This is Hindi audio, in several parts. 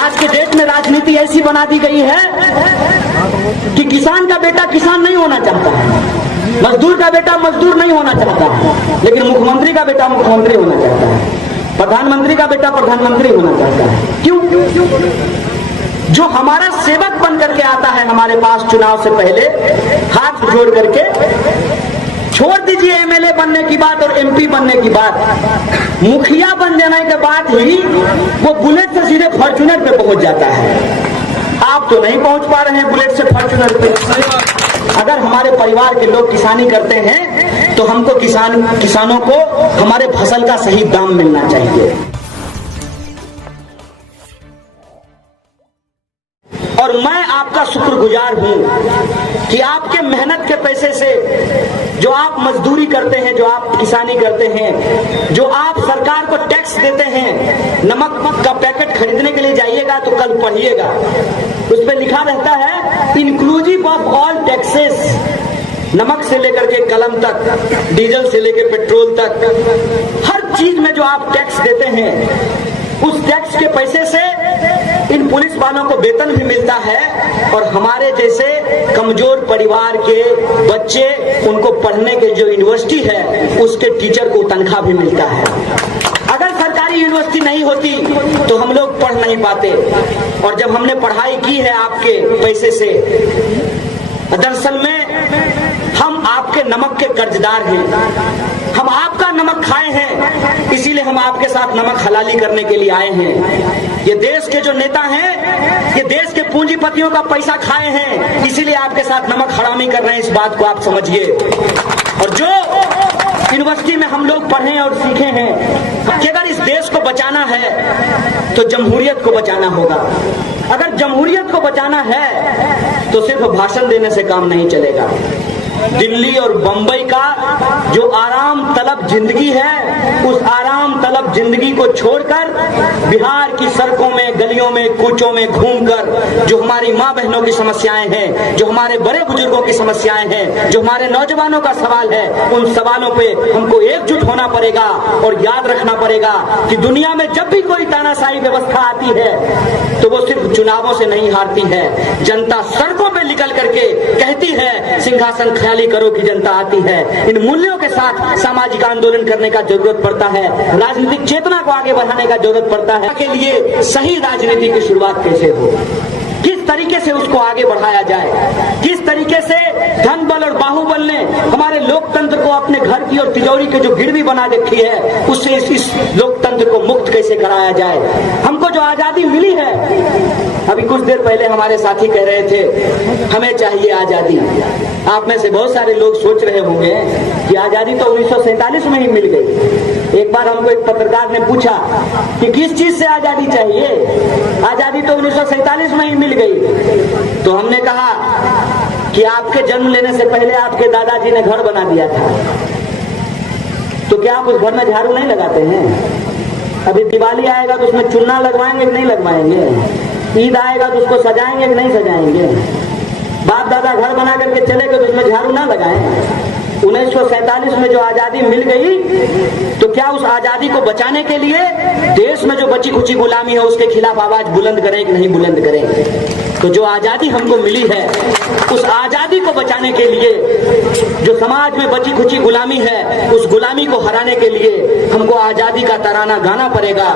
आज के डेट में राजनीति ऐसी बना दी गई है कि किसान का बेटा किसान नहीं होना चाहता है, मजदूर का बेटा मजदूर नहीं होना चाहता है, लेकिन मुख्यमंत्री का बेटा मुख्यमंत्री होना चाहता है, प्रधानमंत्री का बेटा प्रधानमंत्री होना चाहता है। क्यों? जो हमारा सेवक बन करके आता है हमारे पास चुनाव से पहले, हाथ जोड़ करके, छोड़ दीजिए एमएलए बनने की बात और एमपी बनने की बात, मुखिया बन जाने के बाद ही वो बुलेट से सीधे फॉर्च्यूनर पे पहुंच जाता है। आप तो नहीं पहुंच पा रहे हैं बुलेट से फॉर्च्यूनर पे। अगर हमारे परिवार के लोग किसानी करते हैं तो हमको किसानों को हमारे फसल का सही दाम मिलना चाहिए। और मैं आपका शुक्रगुजार हूं कि आपके मेहनत के पैसे से, जो आप मजदूरी करते हैं, जो आप किसानी करते हैं, जो आप सरकार को टैक्स देते हैं, नमक का पैकेट खरीदने के लिए जाइएगा तो कल पढ़िएगा, उस पर लिखा रहता है इंक्लूसिव ऑफ ऑल टैक्सेस, नमक से लेकर के कलम तक, डीजल से लेकर पेट्रोल तक, हर चीज में जो आप टैक्स देते हैं, उस टैक्स के पैसे से इन पुलिस वालों को वेतन भी मिलता है और हमारे जैसे कमजोर परिवार के बच्चे, उनको पढ़ने के जो यूनिवर्सिटी है उसके टीचर को तनख्वाह भी मिलता है। अगर सरकारी यूनिवर्सिटी नहीं होती तो हम लोग पढ़ नहीं पाते। और जब हमने पढ़ाई की है आपके पैसे से, दरअसल में हम आपके नमक के कर्जदार हैं, हम आपका नमक खाए हैं, इसीलिए हम आपके साथ नमक हलाली करने के लिए आए हैं। ये देश के जो नेता हैं, ये देश के पूंजीपतियों का पैसा खाए हैं, इसीलिए आपके साथ नमक हरामी कर रहे हैं, इस बात को आप समझिए। और जो यूनिवर्सिटी में हम लोग पढ़े और सीखे हैं कि अगर इस देश को बचाना है तो जमहूरियत को बचाना होगा। अगर जमहूरियत को बचाना है तो सिर्फ भाषण देने से काम नहीं चलेगा। दिल्ली और बंबई का जो आराम तलब जिंदगी है, उस आराम तलब जिंदगी को छोड़कर बिहार की सड़कों में, गलियों में, कूचों में घूमकर जो हमारी माँ बहनों की समस्याएं हैं, जो हमारे बड़े बुजुर्गों की समस्याएं हैं, जो हमारे नौजवानों का सवाल है, उन सवालों पे हमको एकजुट होना पड़ेगा और याद रखना पड़ेगा कि दुनिया में जब भी कोई तानाशाही व्यवस्था आती है तो वो सिर्फ चुनावों से नहीं हारती है। जनता सड़कों पे निकल करके कहती है सिंहासन ख्याली करो की जनता आती है। इन मूल्यों के साथ सामाजिक आंदोलन करने का जरूरत पड़ता है, राजनीतिक चेतना को आगे बढ़ाने का जरूरत पड़ता है। के लिए सही राजनीति की शुरुआत कैसे हो, किस तरीके से उसको आगे बढ़ाया जाए, किस तरीके से धन बल और बाहुबल ने हमारे लोकतंत्र को अपने घर की और तिजोरी के जो गिरवी बना रखी है, उससे इस लोकतंत्र को मुक्त कैसे कराया जाए। हमको जो आजादी मिली है, अभी कुछ देर पहले हमारे साथी कह रहे थे हमें चाहिए आजादी। आप में से बहुत सारे लोग सोच रहे होंगे कि आजादी तो 1947 में ही मिल गई। एक बार हमको एक पत्रकार ने पूछा कि किस चीज से आजादी चाहिए, आजादी तो 1947 में ही मिल गई। तो हमने कहा कि आपके जन्म लेने से पहले आपके दादाजी ने घर बना दिया था, तो क्या आप उस घर में झाड़ू नहीं लगाते हैं? अभी दिवाली आएगा तो उसमें चुन्ना लगवाएंगे कि नहीं लगवाएंगे? ईद आएगा तो उसको सजाएंगे कि नहीं सजाएंगे? बाप दादा घर बना करके चले गए तो उसमें झाड़ू ना लगाएं? 1947 में जो आजादी मिल गई, तो क्या उस आजादी को बचाने के लिए देश में जो बची खुची गुलामी है उसके खिलाफ आवाज बुलंद करें कि नहीं बुलंद करें? तो जो आजादी हमको मिली है, उस आजादी को बचाने के लिए, जो समाज में बची खुची गुलामी है, उस गुलामी को हराने के लिए हमको आजादी का तराना गाना पड़ेगा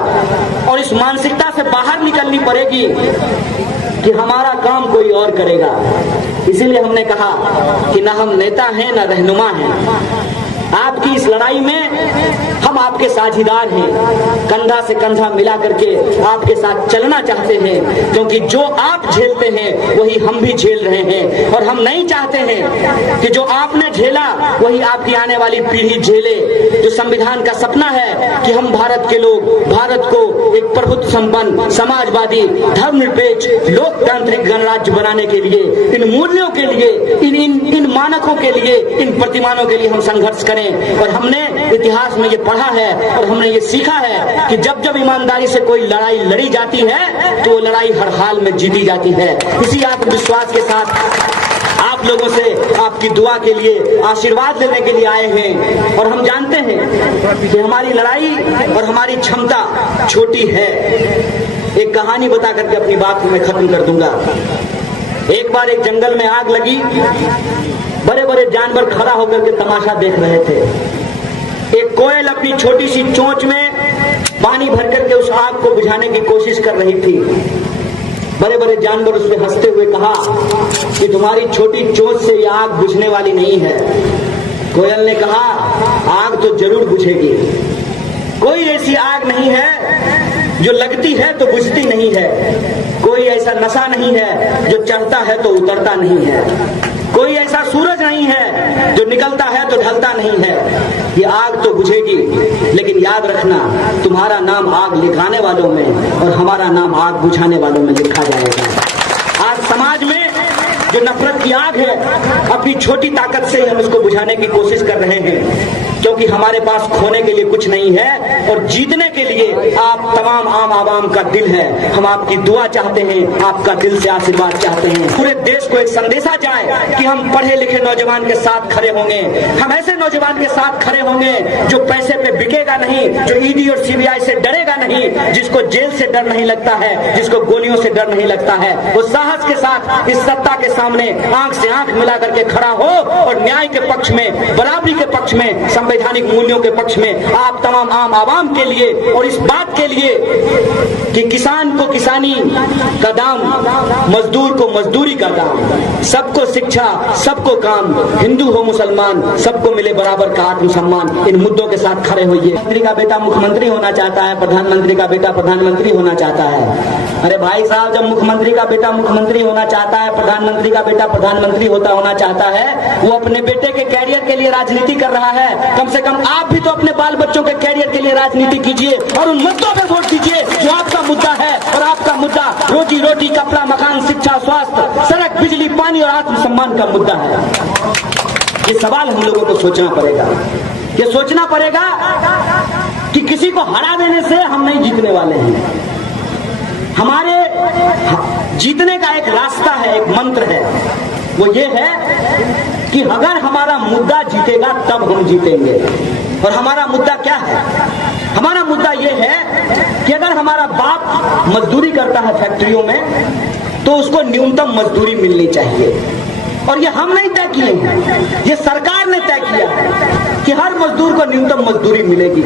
और इस मानसिकता से बाहर निकलनी पड़ेगी कि हमारा काम कोई और करेगा। इसीलिए हमने कहा कि ना हम नेता हैं ना रहनुमा हैं। आपकी इस लड़ाई में हम आपके साझीदार हैं, कंधा से कंधा मिला करके आपके साथ चलना चाहते हैं, क्योंकि जो आप झेलते हैं वही हम भी झेल रहे हैं। और हम नहीं चाहते हैं कि जो आपने झेला वही आपकी आने वाली पीढ़ी झेले। जो संविधान का सपना है कि हम भारत के लोग भारत को एक प्रभुत्व संपन्न, समाजवादी, धर्मनिरपेक्ष, लोकतांत्रिक गणराज्य बनाने के लिए, इन मूल्यों के लिए, इन मानकों के लिए, इन प्रतिमानों के लिए हम संघर्ष करें। और हमने इतिहास में ये पढ़ा है और हमने ये सीखा है कि जब जब ईमानदारी से कोई लड़ाई लड़ी जाती है तो वो लड़ाई हर हाल में जीती जाती है। इसी आत्मविश्वास के साथ आप लोगों से आपकी दुआ के लिए, आशीर्वाद लेने के लिए आए हैं। और हम जानते हैं कि हमारी लड़ाई और हमारी क्षमता छोटी है, एक कहानी बता करके अपनी बात को मैं खत्म कर दूंगा। एक बार एक जंगल में आग लगी, बड़े बड़े जानवर खड़ा होकर के तमाशा देख रहे थे। एक कोयल अपनी छोटी सी चोंच में पानी भर करके उस आग को बुझाने की कोशिश कर रही थी। बड़े बड़े जानवर उसमें हंसते हुए कहा कि तुम्हारी छोटी चोंच से यह आग बुझने वाली नहीं है। कोयल ने कहा, आग तो जरूर बुझेगी। कोई ऐसी आग नहीं है जो लगती है तो बुझती नहीं है। कोई ऐसा नशा नहीं है जो चढ़ता है तो उतरता नहीं है। कोई ऐसा सूरज नहीं है जो निकलता है तो ढलता नहीं है। ये आग तो बुझेगी, लेकिन याद रखना, तुम्हारा नाम आग लिखाने वालों में और हमारा नाम आग बुझाने वालों में लिखा जाएगा। आज समाज में जो नफरत की आग है, अपनी छोटी ताकत से हम उसको बुझाने की कोशिश कर रहे हैं, क्योंकि हमारे पास खोने के लिए कुछ नहीं है और जीतने के लिए आप तमाम आम आवाम का दिल है। हम आपकी दुआ चाहते हैं, आपका दिल से आशीर्वाद चाहते हैं। पूरे देश को एक संदेशा जाए कि हम पढ़े लिखे नौजवान के साथ खड़े होंगे। हम ऐसे नौजवान के साथ खड़े होंगे जो पैसे पे बिकेगा नहीं, जो ईडी और सीबीआई से डरेगा नहीं, जिसको जेल से डर नहीं लगता है, जिसको गोलियों से डर नहीं लगता है। वो साहस के साथ इस सत्ता के सामने आंख से आंख मिला करके खड़ा हो और न्याय के पक्ष में, बराबरी के पक्ष में, संवैधानिक मूल्यों के पक्ष में आप तमाम आम आवाम के लिए और इस बात के लिए कि किसान को किसानी का दाम, मजदूर को मजदूरी का दाम, सबको शिक्षा, सबको काम, हिंदू हो मुसलमान, सबको मिले बराबर का आत्मसम्मान, इन मुद्दों के साथ खड़े होइए। मंत्री का बेटा मुख्यमंत्री होना चाहता है, प्रधानमंत्री का बेटा प्रधानमंत्री होना चाहता है। अरे भाई साहब, जब मुख्यमंत्री का बेटा मुख्यमंत्री होना चाहता है, प्रधानमंत्री का बेटा प्रधानमंत्री होना चाहता है, वो अपने बेटे के कैरियर के लिए राजनीति कर रहा है। कम से कम आप भी तो अपने बाल बच्चों के कैरियर के लिए राजनीति कीजिए और उन मुद्दों पे वोट दीजिए जो आपका मुद्दा है। और आपका मुद्दा रोजी रोटी, कपड़ा, मकान, शिक्षा, स्वास्थ्य, सड़क, बिजली, पानी और आत्मसम्मान का मुद्दा है। ये सवाल हम लोगों को सोचना पड़ेगा। ये सोचना पड़ेगा कि किसी को हरा देने से हम नहीं जीतने वाले हैं। हमारे जीतने का एक रास्ता है, एक मंत्र है, वो ये है कि अगर हमारा मुद्दा जीतेगा तब हम जीतेंगे। और हमारा मुद्दा क्या है? हमारा मुद्दा ये है कि अगर हमारा बाप मजदूरी करता है फैक्ट्रियों में, तो उसको न्यूनतम मजदूरी मिलनी चाहिए। और ये हम नहीं तय किए हैं, ये सरकार ने तय किया है कि हर मजदूर को न्यूनतम मजदूरी मिलेगी।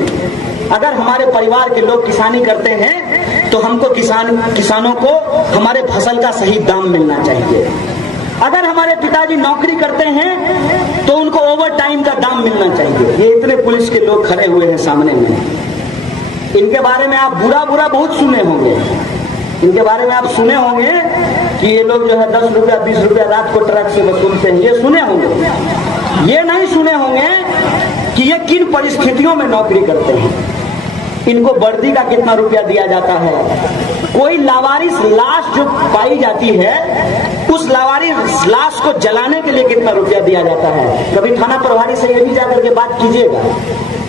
अगर हमारे परिवार के लोग किसानी करते हैं तो हमको किसानों को हमारे फसल का सही दाम मिलना चाहिए। अगर हमारे पिताजी नौकरी करते हैं तो उनको ओवर टाइम का दाम मिलना चाहिए। ये इतने पुलिस के लोग खड़े हुए हैं सामने में, इनके बारे में आप बुरा बहुत सुने होंगे। इनके बारे में आप सुने होंगे कि ये लोग जो है 10 रुपया 20 रुपया रात को ट्रक से वसूलते हैं, ये सुने होंगे। ये नहीं सुने होंगे कि ये किन परिस्थितियों में नौकरी करते हैं, इनको वर्दी का कितना रुपया दिया जाता है। कोई लावारिस लाश जो पाई जाती है, उस लावारिस लाश को जलाने के लिए कितना रुपया दिया जाता है। कभी थाना प्रभारी से ये भी जाकर के बात कीजिएगा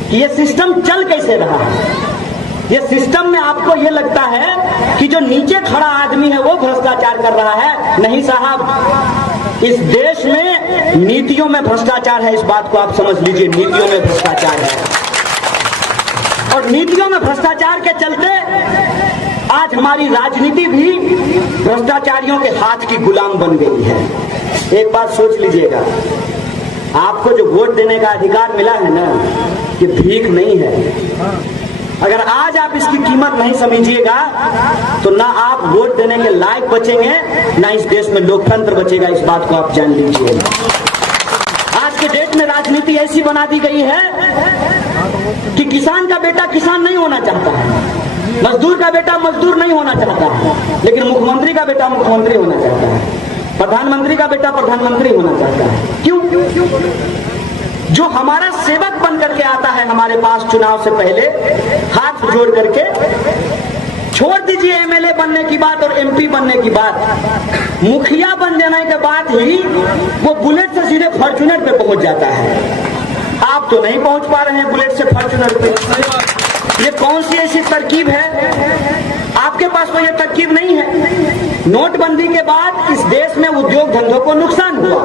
कि ये सिस्टम चल कैसे रहा है। ये सिस्टम में आपको ये लगता है कि जो नीचे खड़ा आदमी है वो भ्रष्टाचार कर रहा है। नहीं साहब, इस देश में नीतियों में भ्रष्टाचार है, इस बात को आप समझ लीजिए। नीतियों में भ्रष्टाचार है और नीतियों में भ्रष्टाचार के चलते आज हमारी राजनीति भी भ्रष्टाचारियों के हाथ की गुलाम बन गई है। एक बात सोच लीजिएगा, आपको जो वोट देने का अधिकार मिला है ना, ये भीख नहीं है। अगर आज आप इसकी कीमत नहीं समझिएगा तो ना आप वोट देने के लायक बचेंगे, ना इस देश में लोकतंत्र बचेगा। इस बात को आप जान लीजिए। आज के डेट में राजनीति ऐसी बना दी गई है कि किसान का बेटा किसान नहीं होना चाहता है, मजदूर का बेटा मजदूर नहीं होना चाहता है, लेकिन मुख्यमंत्री का बेटा मुख्यमंत्री होना चाहता है, प्रधानमंत्री का बेटा प्रधानमंत्री होना चाहता है। क्यों? जो हमारा सेवक बन करके आता है हमारे पास चुनाव से पहले, हाथ जोड़ करके, छोड़ दीजिए एमएलए बनने की बात और एमपी बनने की बात, मुखिया बन जाने के बाद ही वो बुलेट से सीधे फॉर्च्यूनर पे पहुंच जाता है। आप तो नहीं पहुंच पा रहे हैं बुलेट से फॉर्च्यूनर पे। ये कौन सी ऐसी तरकीब है? आपके पास तो ये तरकीब नहीं है। नोटबंदी के बाद इस देश में उद्योग धंधों को नुकसान हुआ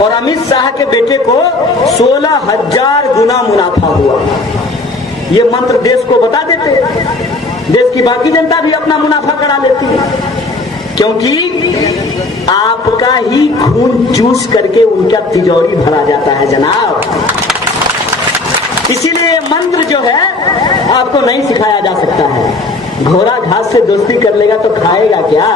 और अमित शाह के बेटे को 16,000 गुना मुनाफा हुआ। ये मंत्र देश को बता देते, देश की बाकी जनता भी अपना मुनाफा करा लेती है, क्योंकि आपका ही खून चूस करके उनका तिजोरी भरा जाता है जनाब। इसीलिए ये मंत्र जो है आपको नहीं सिखाया जा सकता है। घोड़ा घास से दोस्ती कर लेगा तो खाएगा क्या?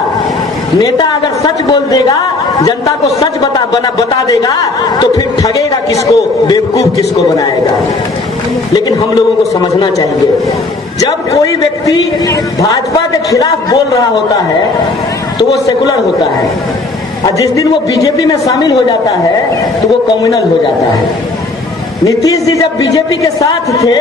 नेता अगर सच बोल देगा, जनता को सच बता देगा, तो फिर ठगेगा किसको, बेवकूफ किसको बनाएगा। लेकिन हम लोगों को समझना चाहिए, जब कोई व्यक्ति भाजपा के खिलाफ बोल रहा होता है तो वो सेकुलर होता है, और जिस दिन वो बीजेपी में शामिल हो जाता है तो वो कम्युनल हो जाता है। नीतीश जी जब बीजेपी के साथ थे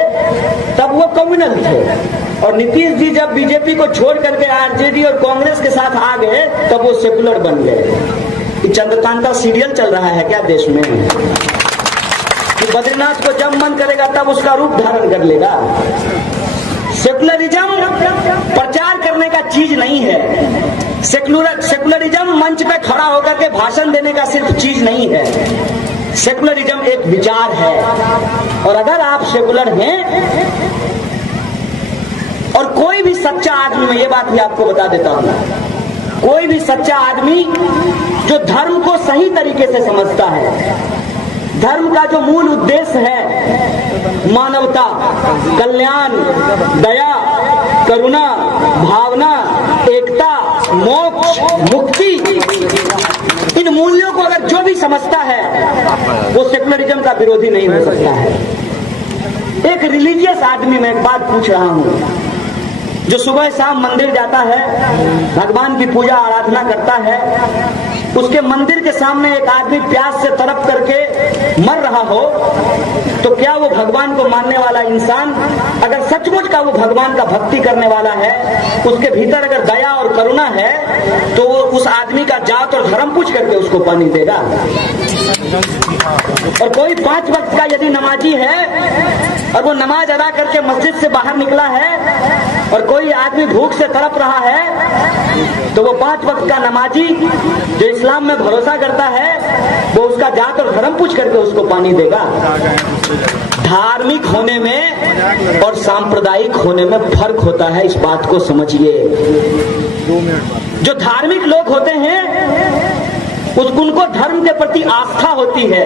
तब वो कम्युनल थे, और नीतीश जी जब बीजेपी को छोड़ करके आरजेडी और कांग्रेस के साथ आ गए तब वो सेकुलर बन गए। चंद्रकांता सीरियल चल रहा है क्या देश में, कि बद्रीनाथ को जब मन करेगा तब उसका रूप धारण कर लेगा। सेकुलरिज्म प्रचार करने का चीज नहीं है। सेकुलरिज्म मंच पे खड़ा होकर के भाषण देने का सिर्फ चीज नहीं है। सेकुलरिज्म एक विचार है, और अगर आप सेकुलर हैं, और कोई भी सच्चा आदमी, मैं ये बात भी आपको बता देता हूं, कोई भी सच्चा आदमी जो धर्म को सही तरीके से समझता है, धर्म का जो मूल उद्देश्य है मानवता, कल्याण, दया, करुणा, भावना, एकता, मोक्ष, मुक्ति, इन मूल्यों को अगर जो भी समझता है वो सेकुलरिज्म का विरोधी नहीं हो सकता है। एक रिलीजियस आदमी, मैं एक बात पूछ रहा हूं, जो सुबह शाम मंदिर जाता है, भगवान की पूजा आराधना करता है, उसके मंदिर के सामने एक आदमी प्यास से तड़प करके मर रहा हो, तो क्या वो भगवान को मानने वाला इंसान, अगर सचमुच का वो भगवान का भक्ति करने वाला है, उसके भीतर अगर दया और करुणा है, तो वो उस आदमी का जात और धर्म पूछ करके उसको पानी देगा? और कोई 5 वक्त का यदि नमाजी है और वो नमाज अदा करके मस्जिद से बाहर निकला है, और कोई आदमी भूख से तड़प रहा है, तो वो 5 वक्त का नमाजी जो इस्लाम में भरोसा करता है, वो उसका जात और धर्म पूछ करके उसको पानी देगा। धार्मिक होने में और सांप्रदायिक होने में फर्क होता है, इस बात को समझिए। जो धार्मिक लोग होते हैं उनको धर्म के प्रति आस्था होती है,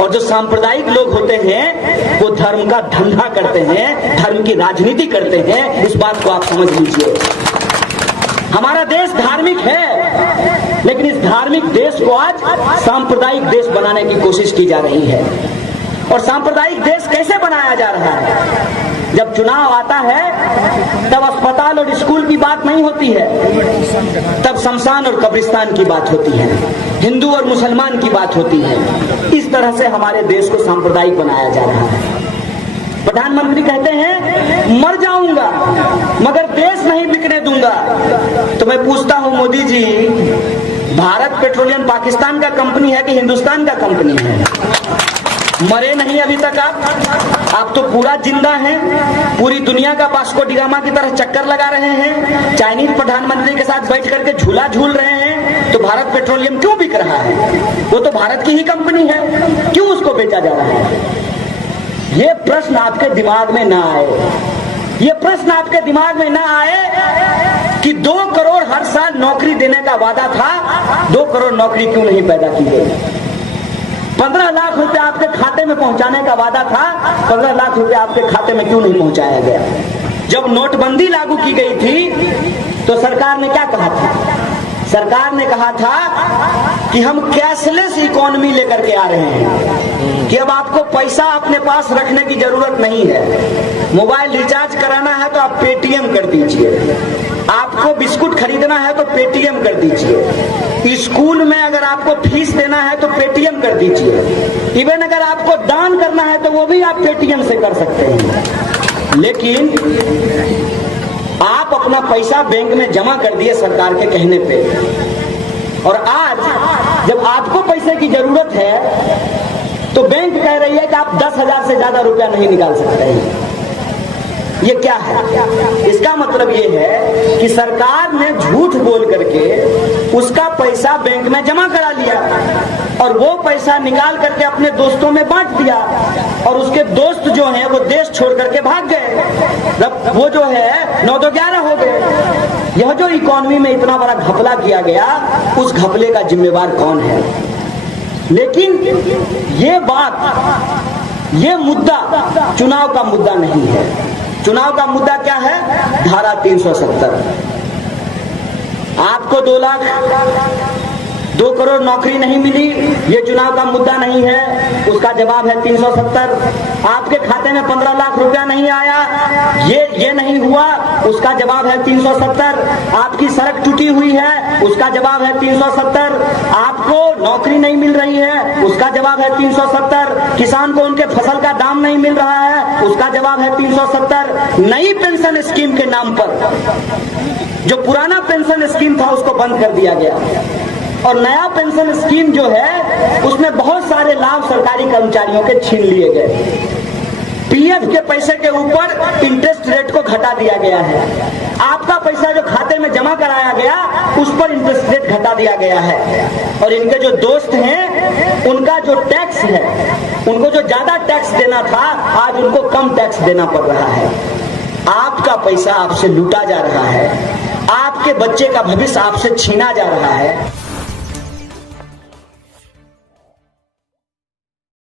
और जो सांप्रदायिक लोग होते हैं वो धर्म का धंधा करते हैं, धर्म की राजनीति करते हैं। इस बात को आप समझ लीजिए। हमारा देश धार्मिक है, लेकिन इस धार्मिक देश को आज सांप्रदायिक देश बनाने की कोशिश की जा रही है। और सांप्रदायिक देश कैसे बनाया जा रहा है? जब चुनाव आता है तब अस्पताल और स्कूल की बात नहीं होती है, तब शमशान और कब्रिस्तान की बात होती है, हिंदू और मुसलमान की बात होती है। इस तरह से हमारे देश को सांप्रदायिक बनाया जा रहा है। प्रधानमंत्री कहते हैं मर जाऊंगा मगर देश नहीं बिकने दूंगा। तो मैं पूछता हूं मोदी जी, भारत पेट्रोलियम पाकिस्तान का कंपनी है कि हिंदुस्तान का कंपनी है? मरे नहीं अभी तक आप तो पूरा जिंदा हैं, पूरी दुनिया का वास्को डी गामा की तरह चक्कर लगा रहे हैं, चाइनीज प्रधानमंत्री के साथ बैठ करके झूला झूल रहे हैं। तो भारत पेट्रोलियम क्यों बिक रहा है? वो तो भारत की ही कंपनी है, क्यों उसको बेचा जा रहा है? ये प्रश्न आपके दिमाग में ना आए, ये प्रश्न आपके दिमाग में ना आए कि 2 करोड़ हर साल नौकरी देने का वादा था, 2 करोड़ नौकरी क्यों नहीं पैदा की गई? 15 लाख रुपए आपके खाते में पहुंचाने का वादा था, 15 लाख रुपए आपके खाते में क्यों नहीं पहुंचाया गया? जब नोटबंदी लागू की गई थी तो सरकार ने क्या कहा था? सरकार ने कहा था कि हम कैशलेस इकोनॉमी लेकर के आ रहे हैं, कि अब आपको पैसा अपने पास रखने की जरूरत नहीं है। मोबाइल रिचार्ज कराना है तो आप पेटीएम कर दीजिए, आपको बिस्कुट खरीदना है तो पेटीएम कर दीजिए, स्कूल में अगर आपको फीस देना है तो पेटीएम कर दीजिए, इवन अगर आपको दान करना है तो वो भी आप पेटीएम से कर सकते हैं। लेकिन आप अपना पैसा बैंक में जमा कर दिए सरकार के कहने पे, और आज जब आपको पैसे की जरूरत है तो बैंक कह रही है कि आप 10,000 से ज्यादा रुपया नहीं निकाल सकते हैं। ये क्या है? इसका मतलब ये है कि सरकार ने झूठ बोल करके उसका पैसा बैंक में जमा करा लिया और वो पैसा निकाल करके अपने दोस्तों में बांट दिया और उसके दोस्त जो हैं वो देश छोड़ करके भाग गए। वो जो है 9-11 हो गए। यह जो इकोनॉमी में इतना बड़ा घपला किया गया, उस घपले का जिम्मेवार कौन है? लेकिन ये बात, ये मुद्दा चुनाव का मुद्दा नहीं है। चुनाव का मुद्दा क्या है? धारा 370। आपको 2 लाख 2 करोड़ नौकरी नहीं मिली, ये चुनाव का मुद्दा नहीं है, उसका जवाब है 370। आपके खाते में 15 लाख रुपया नहीं आया, ये नहीं हुआ, उसका जवाब है 370। आपकी सड़क टूटी हुई है, उसका जवाब है 370। आपको नौकरी नहीं मिल रही है, उसका जवाब है 370। किसान को उनके फसल का दाम नहीं मिल रहा है, उसका जवाब है 370। नई पेंशन स्कीम के नाम पर जो पुराना पेंशन स्कीम था उसको बंद कर दिया गया और नया पेंशन स्कीम जो है उसमें बहुत सारे लाभ सरकारी कर्मचारियों के छीन लिए गए। पीएफ के पैसे के ऊपर इंटरेस्ट रेट को घटा दिया गया है। आपका पैसा जो खाते में जमा कराया गया उस पर इंटरेस्ट रेट घटा दिया गया है और इनके जो दोस्त हैं उनका जो टैक्स है, उनको जो ज्यादा टैक्स देना था आज उनको कम टैक्स देना पड़ रहा है। आपका पैसा आपसे लूटा जा रहा है, आपके बच्चे का भविष्य आपसे छीना जा रहा है।